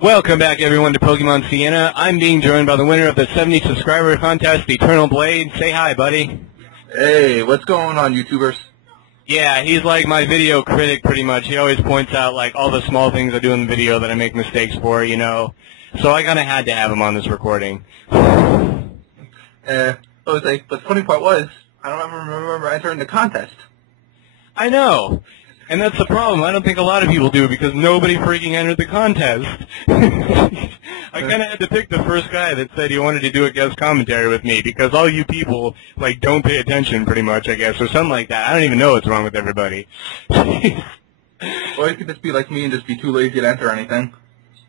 Welcome back, everyone, to Pokemon Sienna. I'm being joined by the winner of the 70 subscriber contest, Eternal Blade. Say hi, buddy. Hey, what's going on, YouTubers? Yeah, he's like my video critic, pretty much. He always points out, like, all the small things I do in the video that I make mistakes for, you know. So I kind of had to have him on this recording. I was like, but the funny part was, I don't ever remember entering the contest. I know. And that's the problem. I don't think a lot of people do because nobody freaking entered the contest. I kind of had to pick the first guy that said he wanted to do a guest commentary with me because all you people, like, don't pay attention pretty much, I guess, or something like that. I don't even know what's wrong with everybody. Or you could just be like me and just be too lazy to enter anything.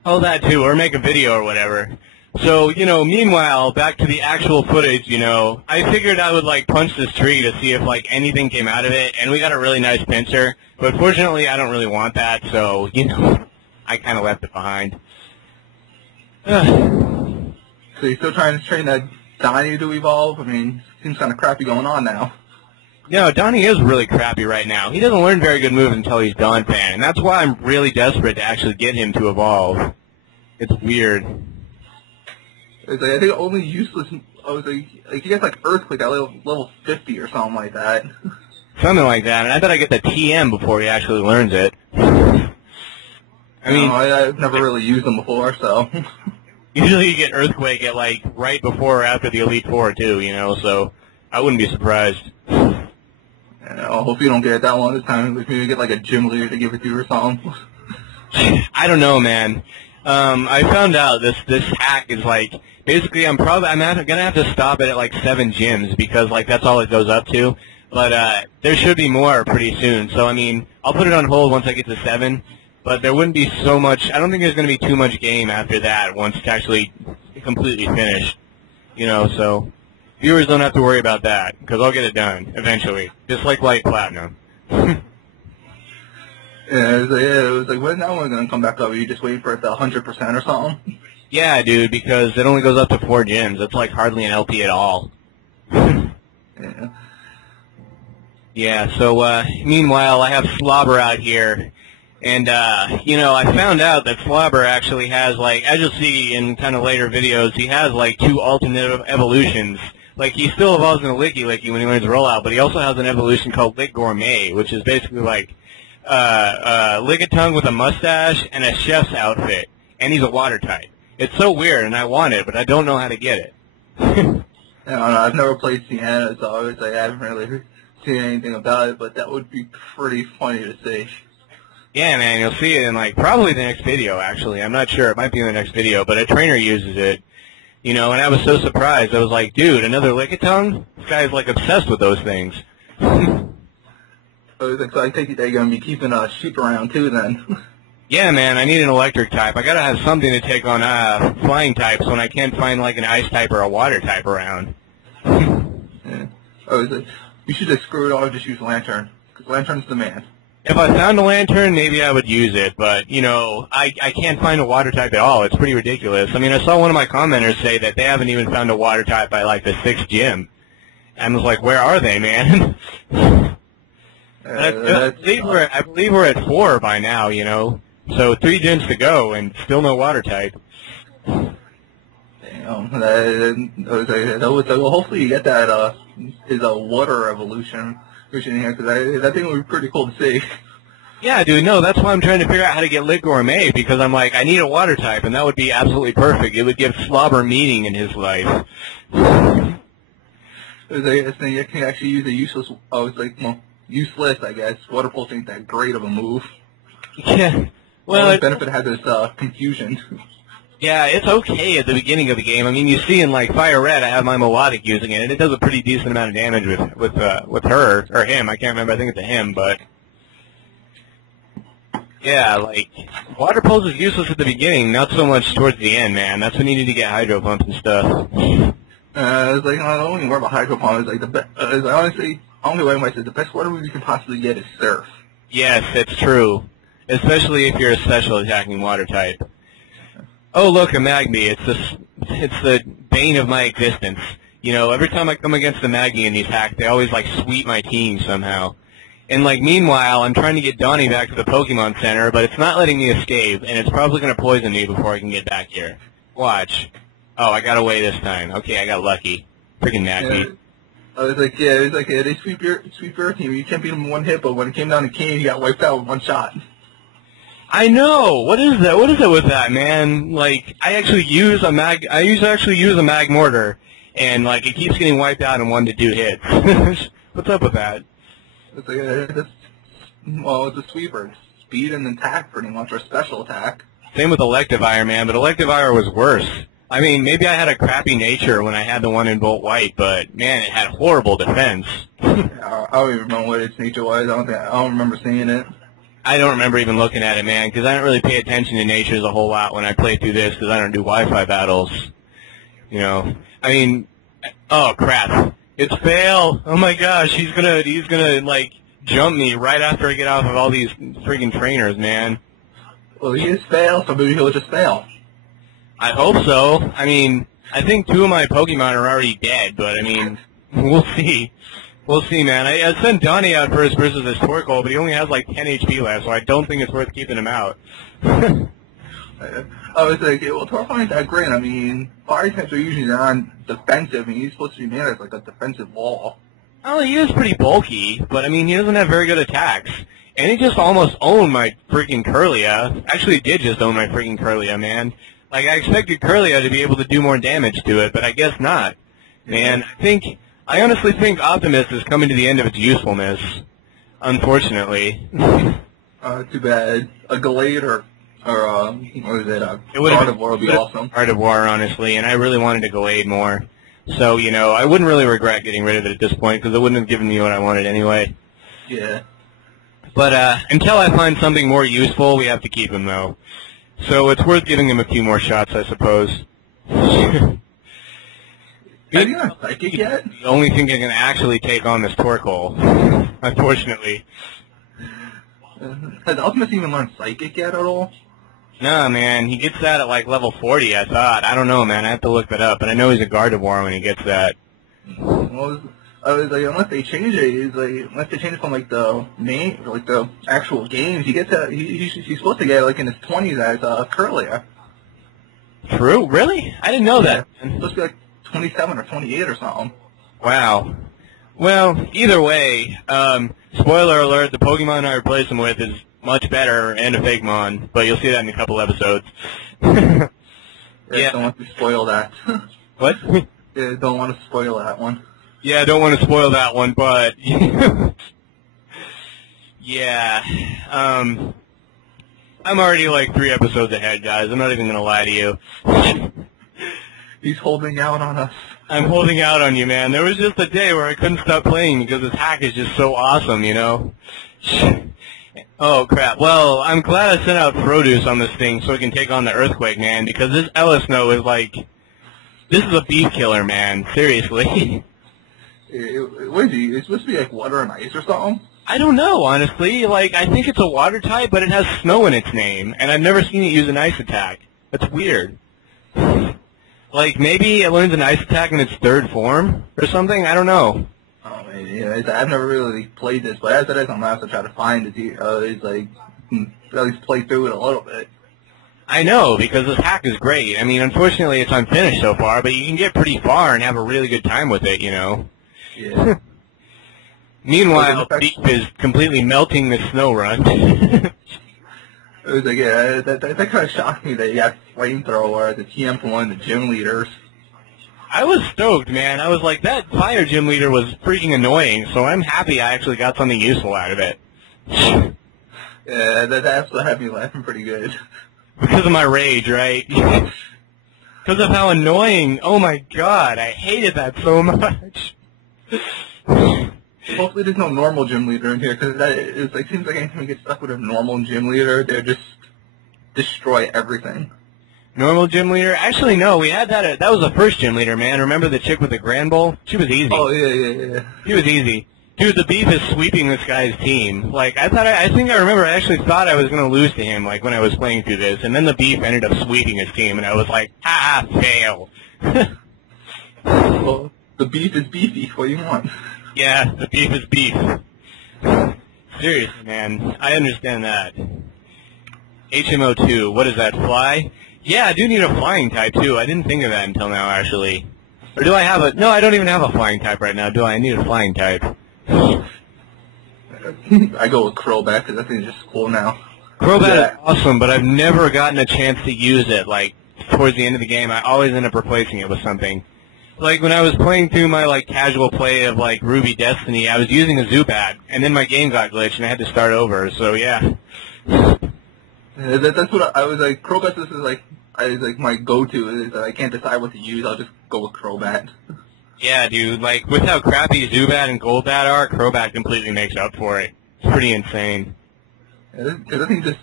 Oh, that too, or make a video or whatever. So, you know, meanwhile, back to the actual footage, you know, I figured I would, like, punch this tree to see if, like, anything came out of it, and we got a really nice pincer, but fortunately I don't really want that, so, you know, I kind of left it behind. So you're still trying to train that Donnie to evolve? I mean, seems kind of crappy going on now. No, Donnie is really crappy right now. He doesn't learn very good moves until he's Dawn Fan, and that's why I'm really desperate to actually get him to evolve. It's weird. It's like, I think only useless. I was like you get like Earthquake at level 50 or something like that. Something like that, and I bet I get the TM before he actually learns it. I mean, I've never really used them before, so. Usually you get Earthquake at, like, right before or after the Elite Four, too, you know, so I wouldn't be surprised. Yeah, I hope you don't get it that one this time. Maybe you get, like, a gym leader to give it to you or something. I don't know, man. I found out this hack is, like, basically I'm gonna have to stop it at, like, 7 gyms because, like, that's all it goes up to. But there should be more pretty soon, so, I mean, I'll put it on hold once I get to 7. But there wouldn't be so much, I don't think there's going to be too much game after that once it's actually completely finished. You know, so viewers don't have to worry about that, because I'll get it done, eventually. Just like Light Platinum. Yeah, it was like, when that one going to come back up? Are you just waiting for it to 100% or something? Yeah, dude, because it only goes up to 4 gyms. It's like hardly an LP at all. Yeah. Yeah, so, meanwhile, I have Slobber out here. And, you know, I found out that Slobber actually has, like, as you'll see in kind of later videos, he has, like, 2 alternate evolutions. Like, he still evolves into Licky Licky when he learns Rollout, but he also has an evolution called Lick Gourmet, which is basically, like, Lickitung with a mustache and a chef's outfit. And he's a water type. It's so weird, and I want it, but I don't know how to get it. I don't know, I've never played Sienna, so I was like, I haven't really seen anything about it, but that would be pretty funny to see. Yeah, man, you'll see it in, like, probably the next video, actually. I'm not sure. It might be in the next video, but a trainer uses it. You know, and I was so surprised. I was like, dude, another Lickitung? This guy's, like, obsessed with those things. So I take it that you're going to be keeping a sheep around, too, then. Yeah, man, I need an electric type. I gotta have something to take on flying types when I can't find, like, an ice type or a water type around. Yeah. I was like, you should just screw it all and just use Lantern, because Lantern's the man. If I found a Lantern, maybe I would use it, but, you know, I can't find a water type at all. It's pretty ridiculous. I mean, I saw one of my commenters say that they haven't even found a water type by, like, the 6th gym. And I was like, where are they, man? I believe we're at 4 by now, you know. So 3 gyms to go and still no water type. Damn. Well, hopefully you get that, his water evolution in here, because that thing would be pretty cool to see. Yeah, dude, no, that's why I'm trying to figure out how to get Lick Gourmet, because I'm like, I need a water type, and that would be absolutely perfect. It would give Slobber meaning in his life. This thing, you can actually use a useless, useless, I guess. Water Pulse ain't that great of a move. Yeah. Well, the benefit has this confusion. Yeah, it's okay at the beginning of the game. I mean, you see in, like, FireRed, I have my Melodic using it, and it does a pretty decent amount of damage with her, or him. I can't remember. I think it's a him, but... Yeah, like, Water Pulse is useless at the beginning, not so much towards the end, man. That's when you need to get Hydro Pumps and stuff. It's like, I don't even worry about Hydro Pump. It's like, honestly, only way I might say the best water move you can possibly get is Surf. Yes, it's true. Especially if you're a special attacking water type. Oh, look, a Magby. It's the bane of my existence. You know, every time I come against a Magby in these hacks, they always, like, sweep my team somehow. And, like, meanwhile, I'm trying to get Donnie back to the Pokemon Center, but it's not letting me escape, and it's probably going to poison me before I can get back here. Watch. Oh, I got away this time. Okay, I got lucky. Freaking Nappy. Yeah. I was like, they sweep your team. You can't beat them in one hit, but when it came down to Kane, he got wiped out with one shot. I know. What is that? What is it with that, man? Like, I actually use a mag mortar, and like it keeps getting wiped out in 1 to 2 hits. What's up with that? It's like it's a sweeper. It's speed and attack, pretty much, or special attack. Same with Electivire, man, but Electivire was worse. I mean, maybe I had a crappy nature when I had the one in Volt White, but man, it had horrible defense. I don't even remember what its nature was. I don't remember seeing it. I don't remember even looking at it, man, because I don't really pay attention to natures a whole lot when I play through this, because I don't do Wi-Fi battles. You know, I mean, oh crap, it's fail. Oh my gosh, he's gonna like jump me right after I get off of all these friggin' trainers, man. Well, he is fail, so maybe he'll just fail. I hope so. I mean, I think 2 of my Pokemon are already dead, but I mean, we'll see. We'll see, man. I sent Donnie out first versus this Torkoal, but he only has like 10 HP left, so I don't think it's worth keeping him out. I was like, well, Torkoal ain't that great. I mean, fire types are usually non-defensive, and he's supposed to be made as like a defensive wall. Oh, he is pretty bulky, but I mean, he doesn't have very good attacks. And he just almost owned my freaking Kirlia. Actually, he did just own my freaking Kirlia, man. Like, I expected Kirlia to be able to do more damage to it, but I guess not. Man, I honestly think Optimus is coming to the end of its usefulness, unfortunately. Too bad. A Gallade or what was it? Gardevoir would be awesome. Gardevoir, honestly, and I really wanted a Gallade more. So, you know, I wouldn't really regret getting rid of it at this point, because it wouldn't have given me what I wanted anyway. Yeah. But until I find something more useful, we have to keep him, though. So it's worth giving him a few more shots, I suppose. Have you got Psychic yet? The only thing that can actually take on this Torkoal, unfortunately. Has Optimus even learned Psychic yet at all? Nah, man. He gets that at, like, level 40, I thought. I don't know, man. I have to look that up. But I know he's a Gardevoir when he gets that. Well, I was like, unless they change it, unless they change it from, like, the main, like, the actual games, he gets that, he's supposed to get, like, in his 20s as Kirlia. True? Really? I didn't know that. It's supposed to be, like, 27 or 28 or something. Wow. Well, either way, spoiler alert, the Pokemon I replace him with is much better and a Fakemon, but you'll see that in a couple episodes. Yeah. Yeah. Don't want to spoil that. What? Yeah, don't want to spoil that one. Yeah, I don't want to spoil that one, but yeah, I'm already like 3 episodes ahead, guys. I'm not even gonna lie to you. He's holding out on us. I'm holding out on you, man. There was just a day where I couldn't stop playing because this hack is just so awesome, you know? Oh, crap. Well, I'm glad I sent out Produce on this thing so it can take on the Earthquake, man, because this Ellisnow is like, this is a beef killer, man. Seriously. What is he? It's supposed to be like water and ice or something? I don't know, honestly. Like, I think it's a water type, but it has snow in its name, and I've never seen it use an ice attack. That's weird. Like, maybe it learns an ice attack in its 3rd form or something? I don't know. Oh, man, yeah, I've never really played this, but as it is, I'm going to have to try to find it. It's like, at least play through it a little bit. I know, because this hack is great. I mean, unfortunately, it's unfinished so far, but you can get pretty far and have a really good time with it, you know? Yeah. Meanwhile, Beef is completely melting the snow run. It was like, yeah, that kind of shocked me that you got Flamethrower as a TM for one of the gym leaders. I was stoked, man. I was like, that fire gym leader was freaking annoying, so I'm happy I actually got something useful out of it. Yeah, that's what had me laughing pretty good. Because of my rage, right? Because of how annoying. Oh my god, I hated that so much. Hopefully there's no normal gym leader in here, because it seems like anytime we get stuck with a normal gym leader, they just destroy everything. Normal gym leader? Actually, no, we had that. That was the first gym leader, man. Remember the chick with the Grand Bowl? She was easy. Oh, yeah. She was easy. Dude, the Beef is sweeping this guy's team. Like, I think I remember I actually thought I was going to lose to him, like, when I was playing through this, and then the Beef ended up sweeping his team, and I was like, fail. Well, the Beef is beefy. What do you want? Yeah, the Beef is beef. Seriously, man. I understand that. HMO2, what is that, fly? Yeah, I do need a flying type, too. I didn't think of that until now, actually. Or do I have a... No, I don't even have a flying type right now, do I? I need a flying type. I go with Crobat because I think it's just cool now. Crobat is awesome, but I've never gotten a chance to use it, like, towards the end of the game. I always end up replacing it with something. Like, when I was playing through my, like, casual play of, like, Ruby Destiny, I was using a Zubat, and then my game got glitched, and I had to start over, so, yeah. That's what I was like, Crobat, this is like my go-to, is I can't decide what to use, I'll just go with Crobat. Yeah, dude, like, with how crappy Zubat and Golbat are, Crobat completely makes up for it. It's pretty insane. Because I think it's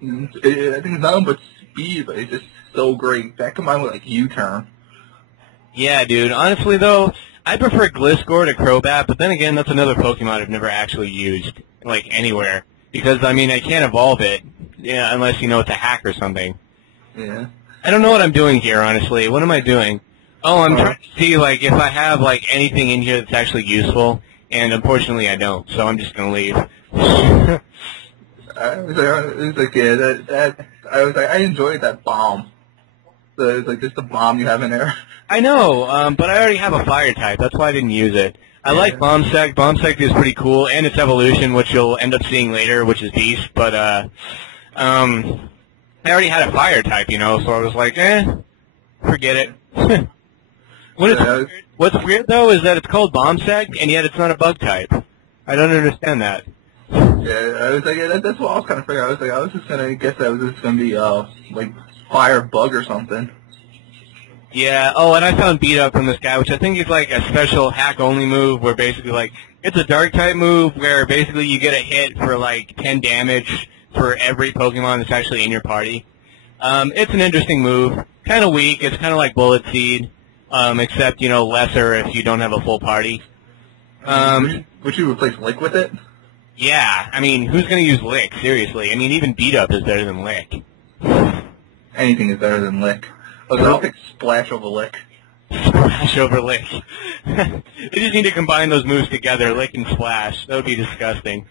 nothing but speed, but it's just so great. That combined with, like, U-turn. Yeah, dude. Honestly, though, I prefer Gliscor to Crobat, but then again, that's another Pokemon I've never actually used, like, anywhere. Because, I mean, I can't evolve it, yeah, unless you know it's a hack or something. Yeah. I don't know what I'm doing here, honestly. What am I doing? Oh, I'm trying to see, like, if I have, like, anything in here that's actually useful, and unfortunately I don't, so I'm just going to leave. I enjoyed that bomb. Just the bomb you have in there. I know, but I already have a fire type. That's why I didn't use it. I like Bombsect. Bombsect is pretty cool, and its evolution, which you'll end up seeing later, which is Beast. But I already had a fire type, you know, so I was like, forget it. What's weird, though, is that it's called Bombsect, and yet it's not a bug type. I don't understand that. Yeah, I was like, that's what I was kind of figuring. I was just gonna guess that was just gonna be like fire bug or something. Yeah. Oh, and I found Beat Up from this guy, which I think is like a special hack-only move, where basically like it's a dark type move where basically you get a hit for like 10 damage for every Pokemon that's actually in your party. It's an interesting move. Kind of weak. It's kind of like Bullet Seed, except you know lesser if you don't have a full party. Would you replace Lick with it? Yeah, I mean, who's going to use Lick? Seriously. I mean, even Beat Up is better than Lick. Anything is better than Lick. I'll pick Splash over Lick. Splash over Lick. They just need to combine those moves together, Lick and Splash. That would be disgusting.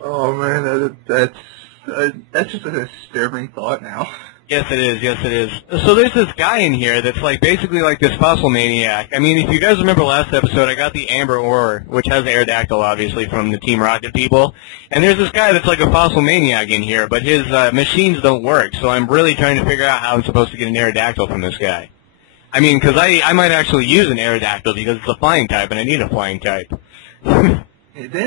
Oh, man, that's just a disturbing thought now. Yes, it is. Yes, it is. So there's this guy in here that's like basically like this fossil maniac. I mean, if you guys remember last episode, I got the Amber Ore, which has Aerodactyl, obviously, from the Team Rocket people. And there's this guy that's like a fossil maniac in here, but his machines don't work. So I'm really trying to figure out how I'm supposed to get an Aerodactyl from this guy. I mean, because I might actually use an Aerodactyl because it's a flying type, and I need a flying type. Didn't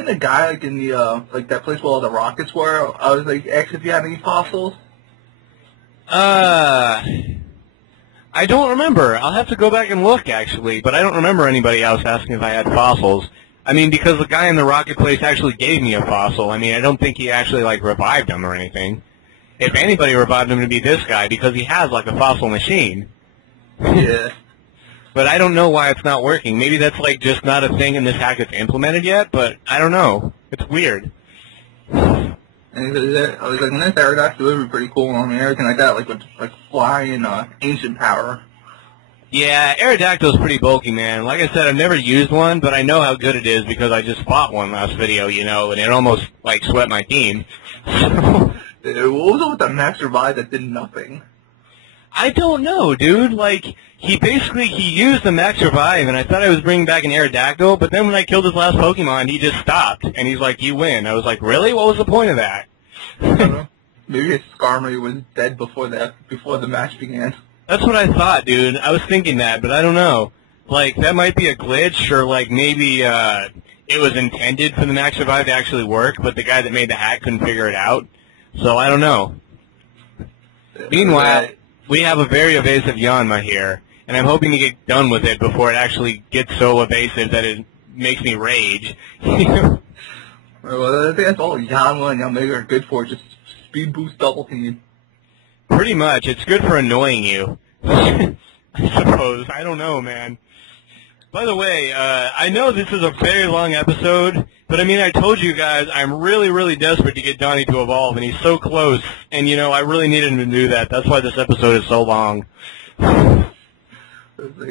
the guy like in the like that place where all the rockets were? I was like, asked if you had any fossils. I don't remember. I'll have to go back and look, actually, but I don't remember anybody else asking if I had fossils. I mean, because the guy in the rocket place actually gave me a fossil. I mean, I don't think he actually, like, revived him or anything. If anybody revived him, it'd be this guy, because he has, like, a fossil machine. Yeah. But I don't know why it's not working. Maybe that's, like, just not a thing in this hack that's implemented yet, but I don't know. It's weird. And I was like, when this Aerodactyl would be pretty cool and everything like that, like flying ancient power. Yeah, Aerodactyl's pretty bulky, man. Like I said, I've never used one, but I know how good it is because I just fought one last video, you know, and it almost, like, swept my team. What was it with the Max Revive that did nothing? I don't know, dude. Like, he used the Max Revive, and I thought I was bringing back an Aerodactyl, but then when I killed his last Pokemon, he just stopped, and he's like, you win. I was like, really? What was the point of that? I don't know. Maybe his Skarmory was dead before the match began. That's what I thought, dude. I was thinking that, but I don't know. Like, that might be a glitch, or, like, maybe it was intended for the Max Revive to actually work, but the guy that made the hack couldn't figure it out. So, I don't know. Meanwhile, we have a very evasive Yanma here, and I'm hoping to get done with it before it actually gets so evasive that it makes me rage. Well, I think that's all Yanma and Yanmega are good for, just speed boost double team. Pretty much. It's good for annoying you. I suppose. I don't know, man. By the way, I know this is a very long episode, but I mean, I told you guys I'm really, really desperate to get Donnie to evolve, and he's so close, and you know, I really needed him to do that. That's why this episode is so long. I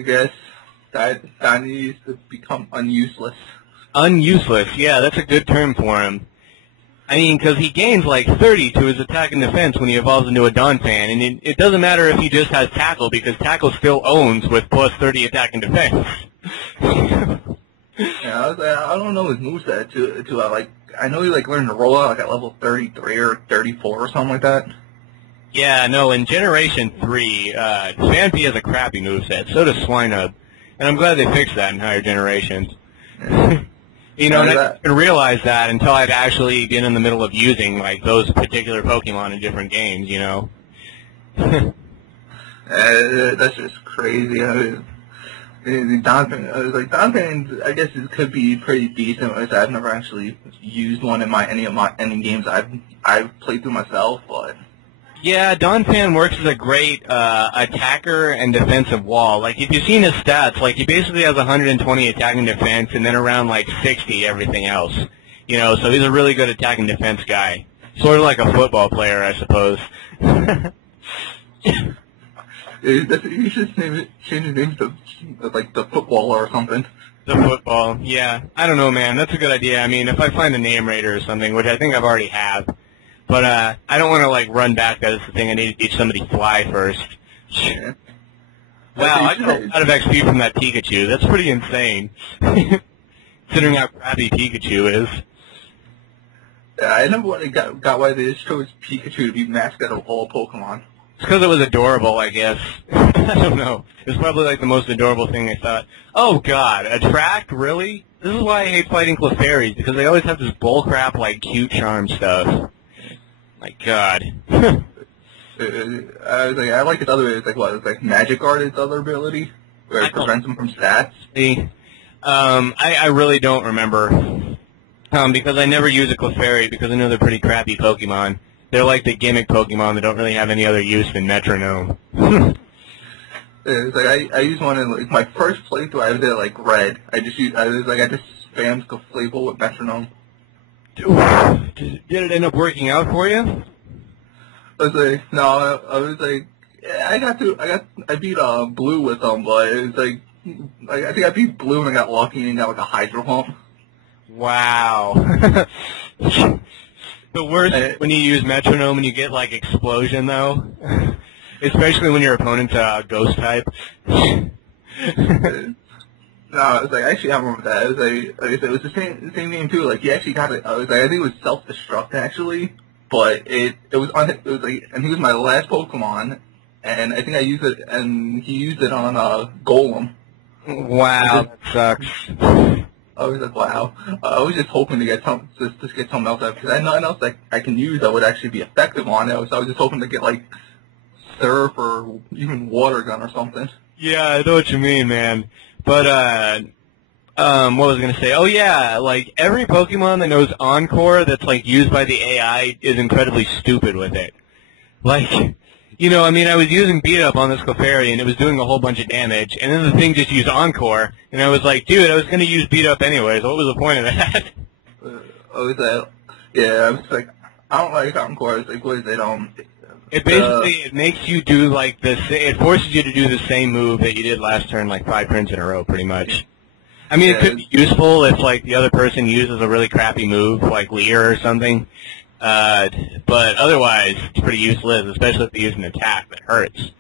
guess Donnie needs to become unuseless. Unuseless. Yeah, that's a good term for him. I mean, because he gains like 30 to his attack and defense when he evolves into a Donphan, and it doesn't matter if he just has tackle, because tackle still owns with plus 30 attack and defense. Yeah, I was like, I don't know his moveset like, I know he like learned to roll out like at level 33 or 34 or something like that. Yeah, no, in Generation 3, Phanpy has a crappy moveset, so does Swinub, and I'm glad they fixed that in higher generations. Yeah. You know, and I didn't realize that until I'd actually been in the middle of using, like, those particular Pokemon in different games, you know? That's just crazy. Donphan, I guess it could be pretty decent. I've never actually used one in any games I've played through myself, but... Yeah, Donphan works as a great attacker and defensive wall. Like, if you've seen his stats, like, he basically has 120 attack and defense, and then around, like, 60 everything else. You know, so he's a really good attack and defense guy. Sort of like a football player, I suppose. You should change his name to, like, the footballer or something. The football, yeah. I don't know, man. That's a good idea. I mean, if I find a name raider or something, which I think I've already have. But I don't want to, like, run back. That's the thing. I need to teach somebody fly first. Yeah. Wow, I got a lot of XP from that Pikachu. That's pretty insane, considering how crappy Pikachu is. Yeah, I never got why they just chose Pikachu to be mascot of all Pokemon. It's because it was adorable, I guess. I don't know. It was probably, like, the most adorable thing I thought. Oh, God, Attract? Really? This is why I hate fighting Clefairies, because they always have this bullcrap, like, cute charm stuff. My God. I was like, I like his other. It's like what? It's like Magic Guard. Its other ability, where it prevents him from stats. I really don't remember. Because I never use a Clefairy because I know they're pretty crappy Pokemon. They're like the gimmick Pokemon that don't really have any other use than Metronome. It's like I used one in like my first playthrough. I did it like Red. I just spammed Clefable with Metronome. Did it end up working out for you? I was like, no, I was like, yeah, I beat Blue with them, but it was like I think I beat Blue and I got lucky and got like a Hydro Pump. Wow. The worst is when you use Metronome and you get like Explosion though, especially when your opponent's a Ghost type. No, it was like actually I remember that. It was like it was the same game too. Like he actually got it. I was like I think it was self-destruct actually, but it was like and he was my last Pokemon, and I think I used it and he used it on Golem. Wow, that sucks. I was like, wow. I was just hoping to get something else out because nothing else that I can use that would actually be effective on it. So I was just hoping to get like Surf or even Water Gun or something. Yeah, I know what you mean, man. But, what was I going to say? Oh, yeah, like, every Pokemon that knows Encore that's, like, used by the AI is incredibly stupid with it. Like, you know, I mean, I was using Beat Up on this Clefairy, and it was doing a whole bunch of damage, and then the thing just used Encore, and I was like, dude, I was going to use Beat Up anyways. What was the point of that? I was like, I don't like Encore. It's like, what is it, It basically, it makes you do, like, it forces you to do the same move that you did last turn, like, 5 turns in a row, pretty much. I mean, it could be useful if, like, the other person uses a really crappy move, like Leer or something. But otherwise, it's pretty useless, especially if they use an attack that hurts.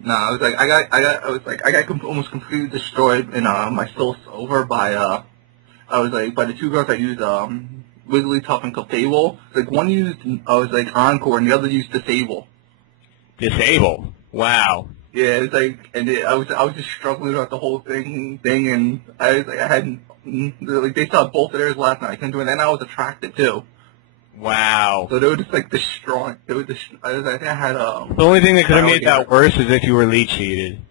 No, I was like, I got almost completely destroyed in, my Soul Silver by the two girls that used, Wigglytuff and Clefable. Like one used, Encore, and the other used Disable. Disable? Wow. Yeah, it's like, I was just struggling throughout the whole thing, and I was like, I hadn't, like, they saw both of theirs last night, I couldn't do it, and I was attracted too. Wow. So they were just, like, destroying, I think I had, the only thing that could have made that worse is if you were leech seeded.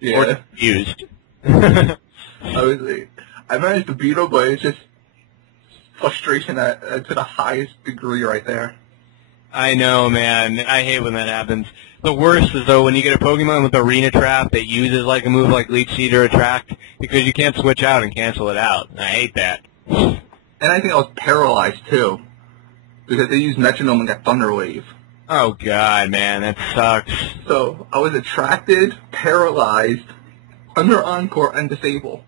Yeah. Or confused. I was like, I managed to beat them, but it's just frustration to the highest degree right there. I know, man. I hate when that happens. The worst is, though, when you get a Pokemon with Arena Trap that uses, like, a move like Leech Seed or Attract, because you can't switch out and cancel it out. I hate that. And I think I was paralyzed, too, because they used Metronome and got Thunder Wave. Oh, God, man. That sucks. So, I was attracted, paralyzed, under Encore, and Disable.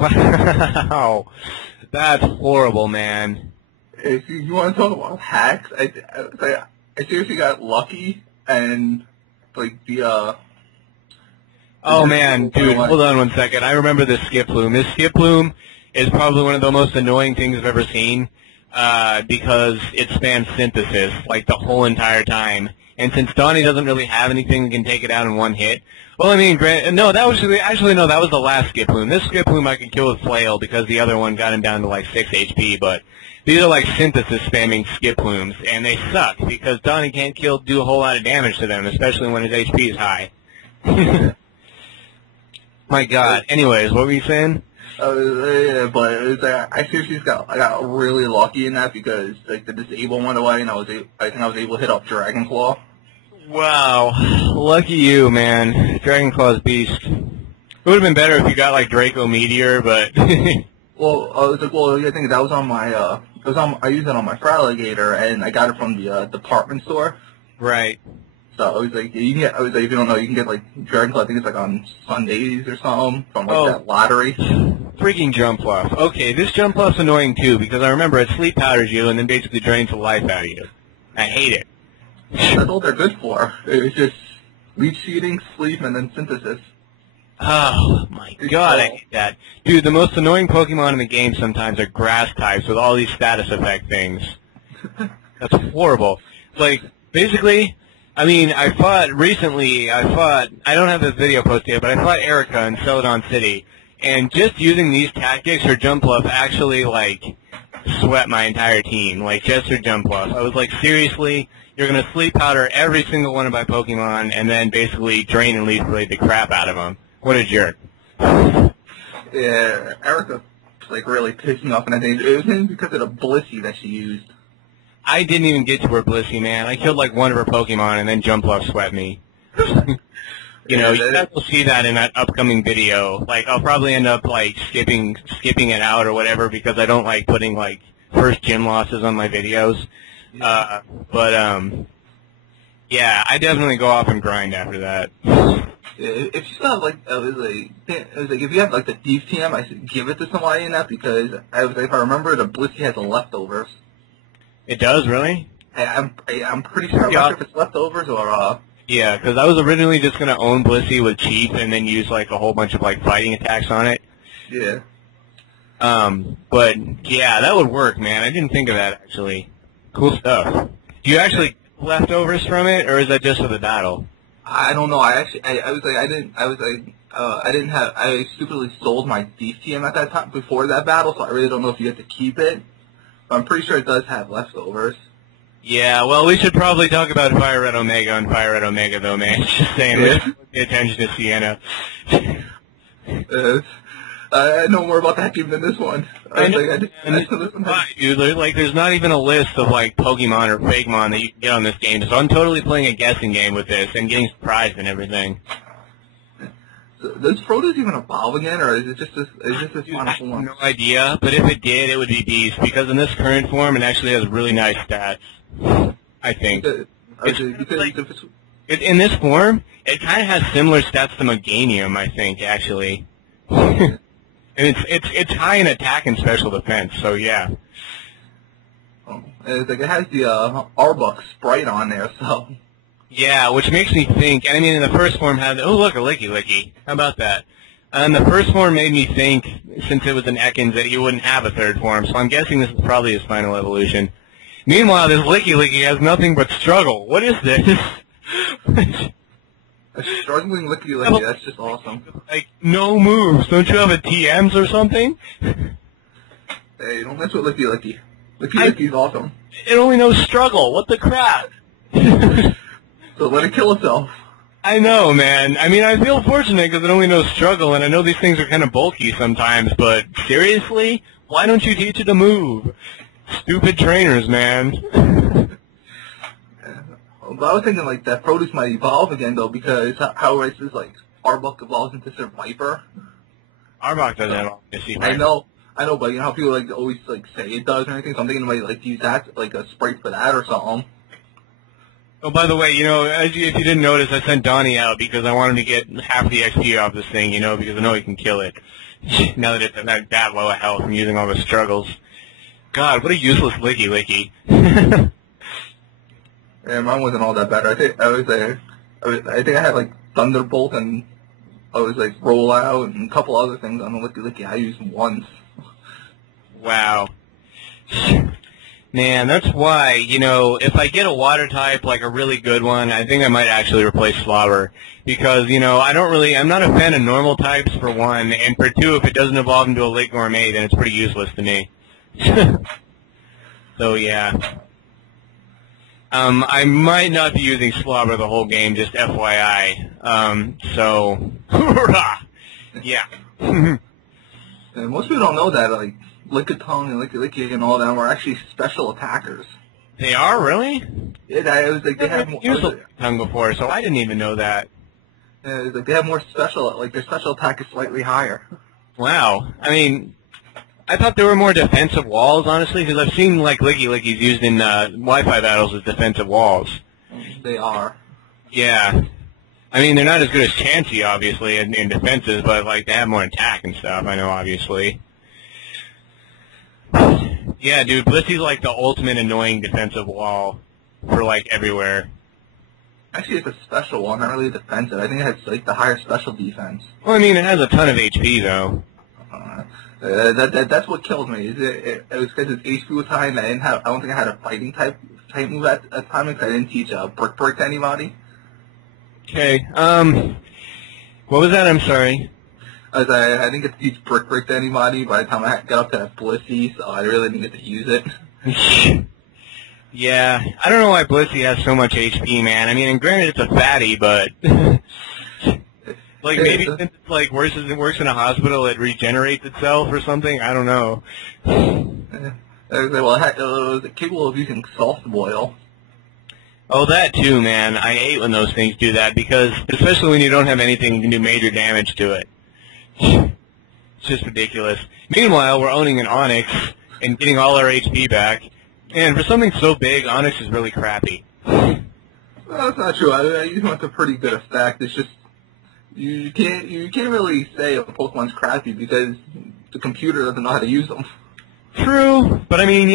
Wow. That's horrible, man. If you want to talk about hacks, I seriously got lucky and like the Oh man, dude, hold on one second. I remember this skip plume. This skip plume is probably one of the most annoying things I've ever seen, because it spans synthesis, like, the whole entire time. And since Donnie doesn't really have anything that can take it out in one hit, well, I mean, no, that was, actually, no, that was the last skip plume. This skip plume I could kill with Flail because the other one got him down to, like, 6 HP, but these are, like, synthesis spamming skip plumes, and they suck because Donnie can't do a whole lot of damage to them, especially when his HP is high. My God. Anyways, what were you saying? Yeah, but it was, I seriously I got really lucky in that because like the disable went away and I think I was able to hit up Dragon Claw. Wow, lucky you, man. Dragon Claw's beast. It would have been better if you got like Draco Meteor, but. Well, I was like, well, I think that was on my I used it on my Fraligator and I got it from the department store. Right. So I was like, if you don't know, you can get like Dragon Claw. I think it's like on Sundays or something from like that lottery. Freaking jump fluff. Okay, this jump fluff's annoying too because I remember it sleep powders you and then basically drains the life out of you. I hate it. That's all they're good for. It's just leech seeding, sleep, and then synthesis. Oh my God, I hate that. Dude, the most annoying Pokemon in the game sometimes are grass types with all these status effect things. That's horrible. Like, basically, I mean, I don't have this video posted yet, but I fought Erica in Celadon City, and just using these tactics, her jump fluff actually, like, swept my entire team, like, just her jump fluff. I was like, seriously, you're going to sleep powder every single one of my Pokemon, and then basically drain and leaf blade the crap out of them. What a jerk. Yeah, Erica, like, really pissed me off, and I think it was maybe because of the Blissey that she used. I didn't even get to her Blissey, man. I killed like one of her Pokemon and then Jump Fluff swept me. You know, you guys will see that in that upcoming video. Like, I'll probably end up like skipping it out or whatever because I don't like putting like first gym losses on my videos. Yeah. Yeah, I definitely go off and grind after that. Yeah, if you still have like, if you have like the Thief TM, I should give it to somebody in that because if I remember, the Blissey has the leftovers. It does, really? I'm pretty sure. I'm not sure if it's leftovers or Yeah, because I was originally just gonna own Blissey with Chief and then use like a whole bunch of like fighting attacks on it. Yeah. But yeah, that would work, man. I didn't think of that actually. Cool stuff. Do you actually get leftovers from it, or is that just for the battle? I don't know. I stupidly sold my Thief TM at that time before that battle, so I really don't know if you have to keep it. I'm pretty sure it does have leftovers. Yeah, well, we should probably talk about FireRed Omega and FireRed Omega, though, man. Just saying, we should pay attention to Sienna. I know more about that game than this one. There's not even a list of, like, Pokemon or Fakemon that you can get on this game, so I'm totally playing a guessing game with this and getting surprised and everything. Does Frodo's even evolve again, or is it just this final form? I have no idea, but if it did, it would be Beast, because in this current form, it actually has really nice stats, I think. In this form, it kind of has similar stats to Meganium, I think, actually. And it's high in attack and special defense, so yeah. It's like it has the Arbok sprite on there, so... Yeah, which makes me think, and I mean, in the first form had, oh look, a Licky Licky. How about that? And the first form made me think, since it was an Ekans, that he wouldn't have a third form, so I'm guessing this is probably his final evolution. Meanwhile, this Licky Licky has nothing but struggle. What is this? A struggling Licky Licky, that's just awesome. Like, no moves. Don't you have a TMs or something? Hey, don't mess with Licky Licky. Licky Licky's awesome. It only knows struggle. What the crap? So let it kill itself. I know, man. I mean, I feel fortunate because it only knows struggle, and I know these things are kind of bulky sometimes, but seriously? Why don't you teach it to move? Stupid trainers, man. But I was thinking, like, that Produce might evolve again, though, because how it's just, like, Arbok evolves into Sir Viper. Arbok doesn't evolve into Sea Viper. I know, but you know how people, like, always, like, say it does or anything, so I'm thinking they might, like, use that, like, a sprite for that or something. Oh, by the way, you know, if you didn't notice, I sent Donnie out because I wanted to get half the XP off this thing, you know, because I know he can kill it. Now that it's at that low of health from using all the struggles. God, what a useless licky. Yeah, mine wasn't all that bad. I think I had like Thunderbolt and I was like Rollout and a couple other things on the licky I used once. Wow. Man, that's why, if I get a water type, like a really good one, I think I might actually replace Slobber. Because, I'm not a fan of normal types, for one, and for two, if it doesn't evolve into a Lake Gourmet, then it's pretty useless to me. So, yeah. I might not be using Slobber the whole game, just FYI. Yeah. And most people don't know that, like, Lickitung and Licky and all them are actually special attackers. They are, really? Yeah, it was like they have more. Used Lickitung before, so I didn't even know that. Yeah, it was like they have more special, like their special attack is slightly higher. Wow. I mean, I thought there were more defensive walls, honestly, because I've seen like Lickies used in Wi-Fi battles as defensive walls. They are. Yeah. I mean, they're not as good as Chansey, obviously, in defenses, but like they have more attack and stuff. I know, obviously. Yeah, dude, Blissey's like the ultimate annoying defensive wall for like everywhere. Actually, it's a special one, not really defensive. I think it has like the higher special defense. Well, I mean, it has a ton of HP though. That's what killed me. It was because its HP was high, and I don't think I had a fighting type move at the time because I didn't teach Brick Break to anybody. Okay. What was that? I'm sorry. I didn't get to teach Brick Break to anybody by the time I got up to that Blissey, so I really didn't get to use it. Yeah, I don't know why Blissey has so much HP, man. I mean, and granted, it's a fatty, but like maybe since it's like works in a hospital, it regenerates itself or something. I don't know. Well, it was capable of using soft boil. Oh, that too, man. I hate when those things do that because, especially when you don't have anything that can do major damage to it. It's just ridiculous. Meanwhile, we're owning an Onyx and getting all our HP back. And for something so big, Onyx is really crappy. Well, that's not true. I use them with a pretty good effect. It's just you can't really say a Pokemon's crappy because the computer doesn't know how to use them. True, but I mean,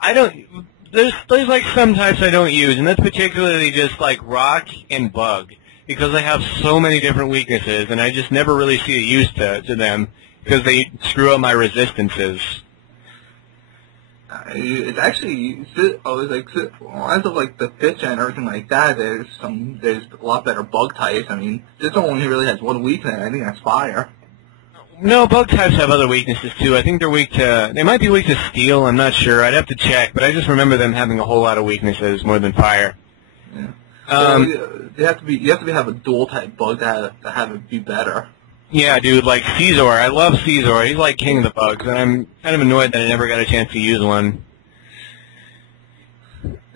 I don't. There's like some types I don't use, and that's particularly just like Rock and Bug, because they have so many different weaknesses, and I just never really see a use to them because they screw up my resistances. It's actually, as of like the 5th gen and everything like that, there's a lot better bug types. I mean, this only really has one weakness. I think that's fire. No, bug types have other weaknesses too. I think they might be weak to steel. I'm not sure. I'd have to check, but I just remember them having a whole lot of weaknesses more than fire. Yeah. You have to have a dual type bug to have it be better. Yeah, dude, like Caesar. I love Caesar. He's like king of the bugs, and I'm kind of annoyed that I never got a chance to use one.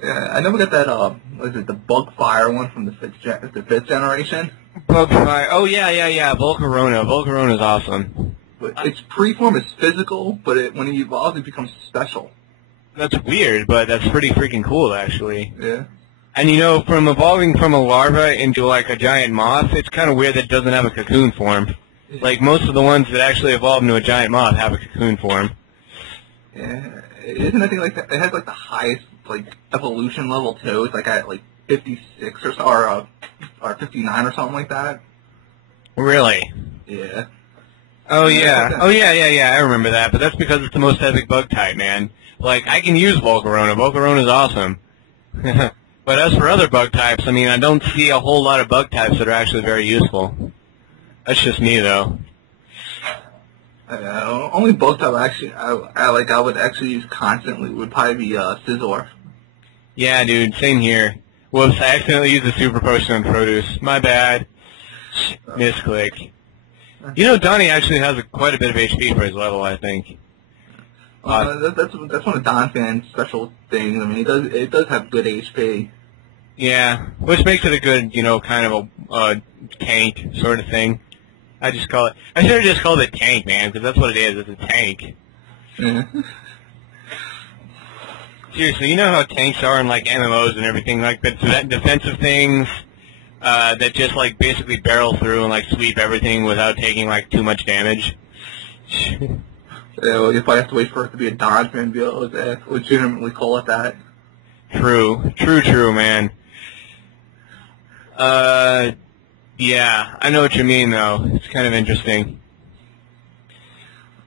Yeah, I never got that, the Bug Fire one from the 5th generation? Bug Fire. Oh, yeah. Volcarona. Volcarona's awesome. But its preform is physical, but when it evolves, it becomes special. That's weird, but that's pretty freaking cool, actually. Yeah. And from evolving from a larva into like a giant moth, it's kind of weird that it doesn't have a cocoon form. Like most of the ones that actually evolve into a giant moth have a cocoon form. Yeah, isn't anything like that? It has like the highest like evolution level too. It's like at like 56 or so, or 59 or something like that. Really? Yeah. Oh yeah. Oh yeah. I remember that, but that's because it's the most epic bug type, man. Like I can use Volcarona. Volcarona's awesome. But as for other bug types, I mean, I don't see a whole lot of bug types that are actually very useful. That's just me, though. Only bug type I would actually use constantly would probably be Scizor. Yeah, dude, same here. Whoops, I accidentally used the Super Potion on Produce. My bad. Misclick. Donnie actually has quite a bit of HP for his level, I think. That's one of Don Fan's special things. I mean, it does have good HP. Yeah, which makes it a good, kind of a tank sort of thing. I should have just called it tank, man, because that's what it is. It's a tank. Yeah. Seriously, you know how tanks are in like MMOs and everything, like that defensive things that just like basically barrel through and like sweep everything without taking like too much damage. You probably have to wait for it to be a Dodge man to be able to legitimately call it that. True, man. Yeah, I know what you mean, though. It's kind of interesting.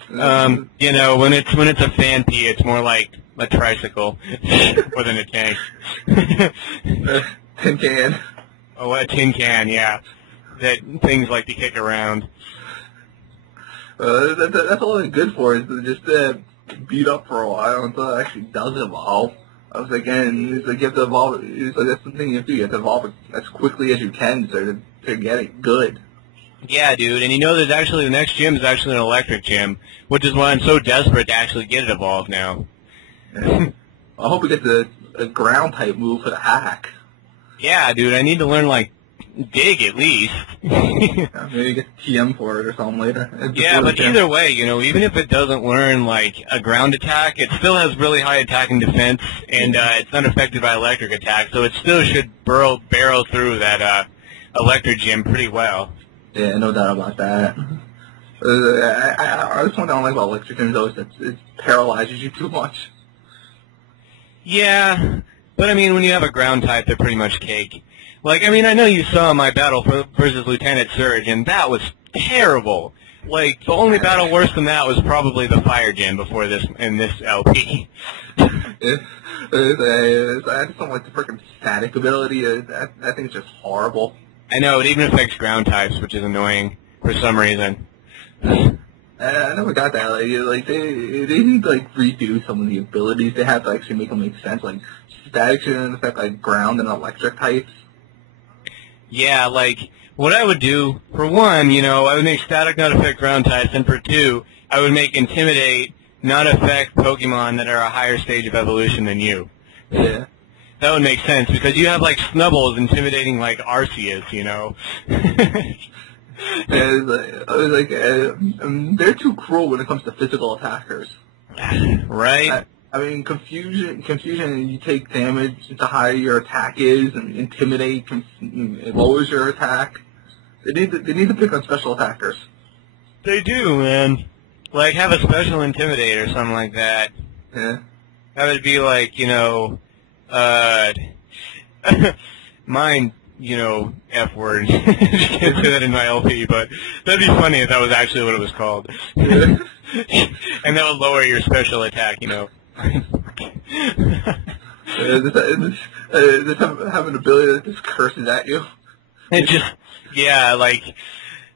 You know, when it's a Phanpy, it's more like a tricycle more than a tank. Tin can. Oh, a tin can, yeah. That things like to kick around. That's all it's good for, is to just beat up for a while until it actually does evolve. I was like, and it's like you have to evolve. It's like that's the thing you have to do. You have to evolve it as quickly as you can to get it good. Yeah, dude, and you know there's actually, the next gym is actually an electric gym, which is why I'm so desperate to actually get it evolved now. Yeah. I hope we get a ground type move for the hack. Yeah, dude, I need to learn, like, dig at least. Yeah, maybe get TM for it or something later. Yeah, but either way, you know, even if it doesn't learn, like, a ground attack, it still has really high attacking defense, and it's not affected by electric attack, so it still should barrel through that electric gym pretty well. Yeah, no doubt about that. I just one thing I don't like about electric gyms, though, is that it paralyzes you too much. Yeah, but I mean, when you have a ground type, they're pretty much cake. Like, I mean, I know you saw my battle versus Lieutenant Surge, and that was terrible. Like, the only battle worse than that was probably the Fire Gym before this, in this LP. I just don't like the freaking static ability. I think it's just horrible. I know, it even affects ground types, which is annoying for some reason. I never got that. Like they need to like redo some of the abilities they have to actually make them make sense. Like static shouldn't affect like ground and electric types. Yeah, like what I would do, for one, you know, I would make static not affect ground types, and for two, I would make intimidate not affect Pokemon that are a higher stage of evolution than you. Yeah. That would make sense, because you have, like, Snubbles intimidating, like, Arceus, you know? They're too cruel when it comes to physical attackers. Right? I mean, confusion, you take damage the higher your attack is, and intimidate it lowers your attack. They need to pick on special attackers. They do, man. Like, have a special intimidate or something like that. Yeah. Have it be like, you know, mine, you know, F word. Can't say that in my LP, but that'd be funny if that was actually what it was called. Yeah. And that would lower your special attack, you know. Just have an ability that just curses at you. It just, yeah, like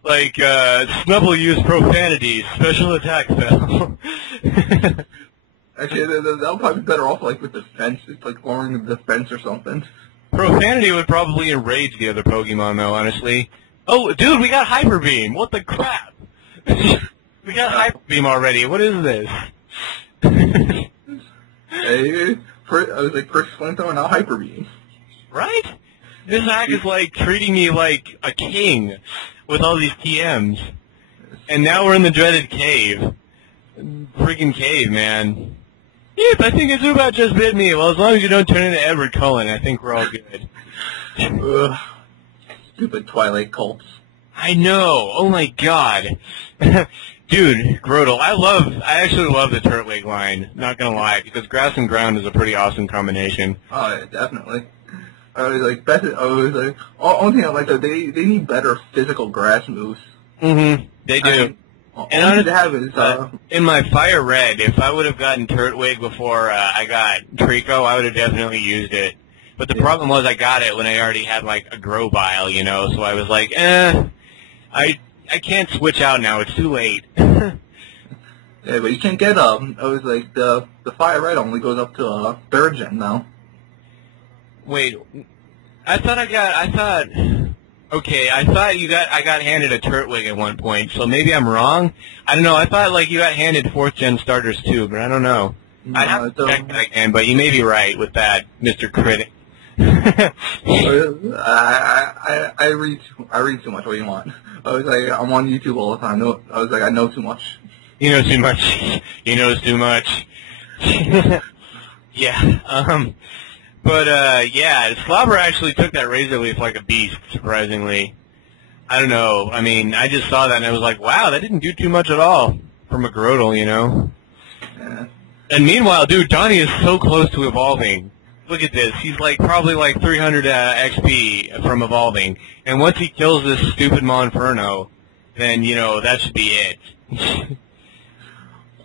Snubble used profanity, special attack spell. Actually, that'll probably be better off, like, with defense. It's like lowering the defense or something. Profanity would probably enrage the other Pokemon, though, honestly. Oh, dude, we got Hyper Beam! What the crap? We got Hyper Beam already. What is this? I was like, first Flamethrower, now Hyper Beam. Right? This hack is, like, treating me like a king with all these TMs. And now we're in the dreaded cave. Freaking cave, man. Yep, I think a Zubat just bit me. Well, as long as you don't turn into Edward Cullen, I think we're all good. Ugh. Stupid Twilight cults. I know. Oh my god. Dude, Grotle, I actually love the Turtwig line, not gonna lie, because grass and ground is a pretty awesome combination. Oh, yeah, definitely. Only thing I like, though, they need better physical grass moves. Mm-hmm. They do. And all they have is, in my Fire Red, if I would have gotten Turtwig before I got Trico, I would have definitely used it. But the problem was I got it when I already had, like, a Grovyle, you know, so I was like, I can't switch out now, it's too late. Yeah, but you can't get, I was like, the Fire Red only goes up to, 3rd gen now. Wait, I thought I got handed a Turtwig at one point, so maybe I'm wrong. I don't know. I thought like you got handed 4th gen starters too, but I don't know. No, I'd have to check that again, but you may be right with that, Mr. Critic. I read too much. What do you want? I was like, I'm on YouTube all the time. I was like, I know too much. You know too much. He knows too much. Yeah. But, yeah, Slobber actually took that Razor Leaf like a beast, surprisingly. I don't know. I mean, I just saw that and I was like, wow, that didn't do too much at all. from a Grodel, you know? Yeah. And meanwhile, dude, Donnie is so close to evolving. Look at this. He's like probably like 300 XP from evolving. And once he kills this stupid Monferno, then, you know, that should be it.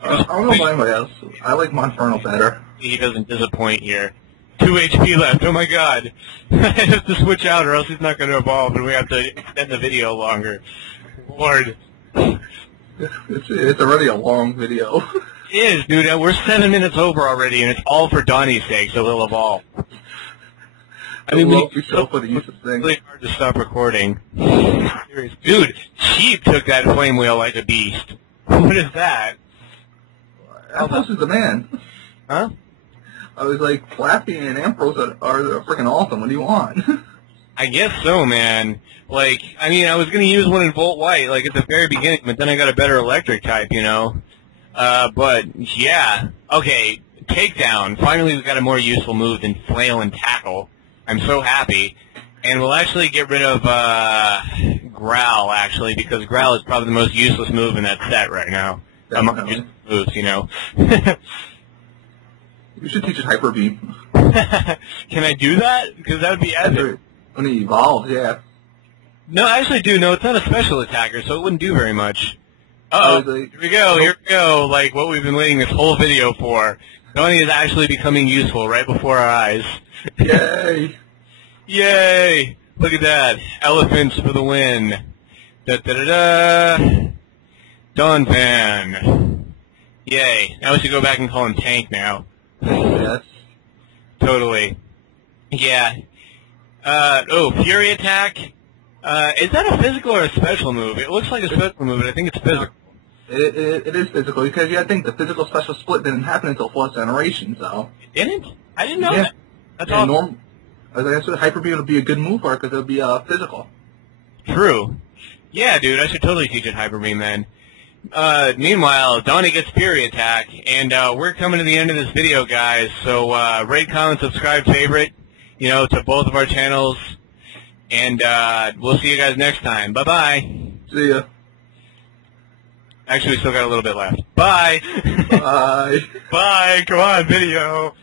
I don't know about anybody else. I like Monferno better. He doesn't disappoint here. 2 HP left. Oh my god. I have to switch out or else he's not going to evolve and we have to extend the video longer. Lord. It's already a long video. It is, dude. We're 7 minutes over already, and it's all for Donnie's sake, so he'll evolve. I mean, it's really hard to stop recording. Dude, Sheep took that flame wheel like a beast. What is that? Ampros is the man. Huh? I was like, Flappy and Ampros are freaking awesome. What do you want? I guess so, man. Like, I mean, I was going to use one in Volt White, like, at the very beginning, but then I got a better electric type, you know? But, yeah. Okay, Takedown. Finally, we got a more useful move than Flail and Tackle. I'm so happy. And we'll actually get rid of, Growl, actually, because Growl is probably the most useless move in that set right now. Among useless moves, you know. You should teach it Hyper Beam. Can I do that? Because that would be epic. When he evolves, yeah. No, actually, dude, no, it's not a special attacker, so it wouldn't do very much. Uh-oh, here we go, like what we've been waiting this whole video for. Donnie is actually becoming useful right before our eyes. Yay! Yay! Look at that. Elephants for the win. Da-da-da-da! Donphan. Yay. Now we should go back and call him Tank now. Yes. Totally. Yeah. Fury Attack. Is that a physical or a special move? It looks like a special move, but I think it's physical. It is physical, because I think the physical special split didn't happen until 4th generation, so. It didn't? I didn't know that. That's awesome. I guess Hyper Beam would be a good move for it, because it would be physical. True. Yeah, dude, I should totally teach it Hyper Beam then. Meanwhile, Donnie gets Fury Attack, and we're coming to the end of this video, guys, so rate, comment, subscribe, favorite, you know, to both of our channels, and we'll see you guys next time. Bye-bye. See ya. Actually, we still got a little bit left. Bye. Bye. Bye. Come on, video.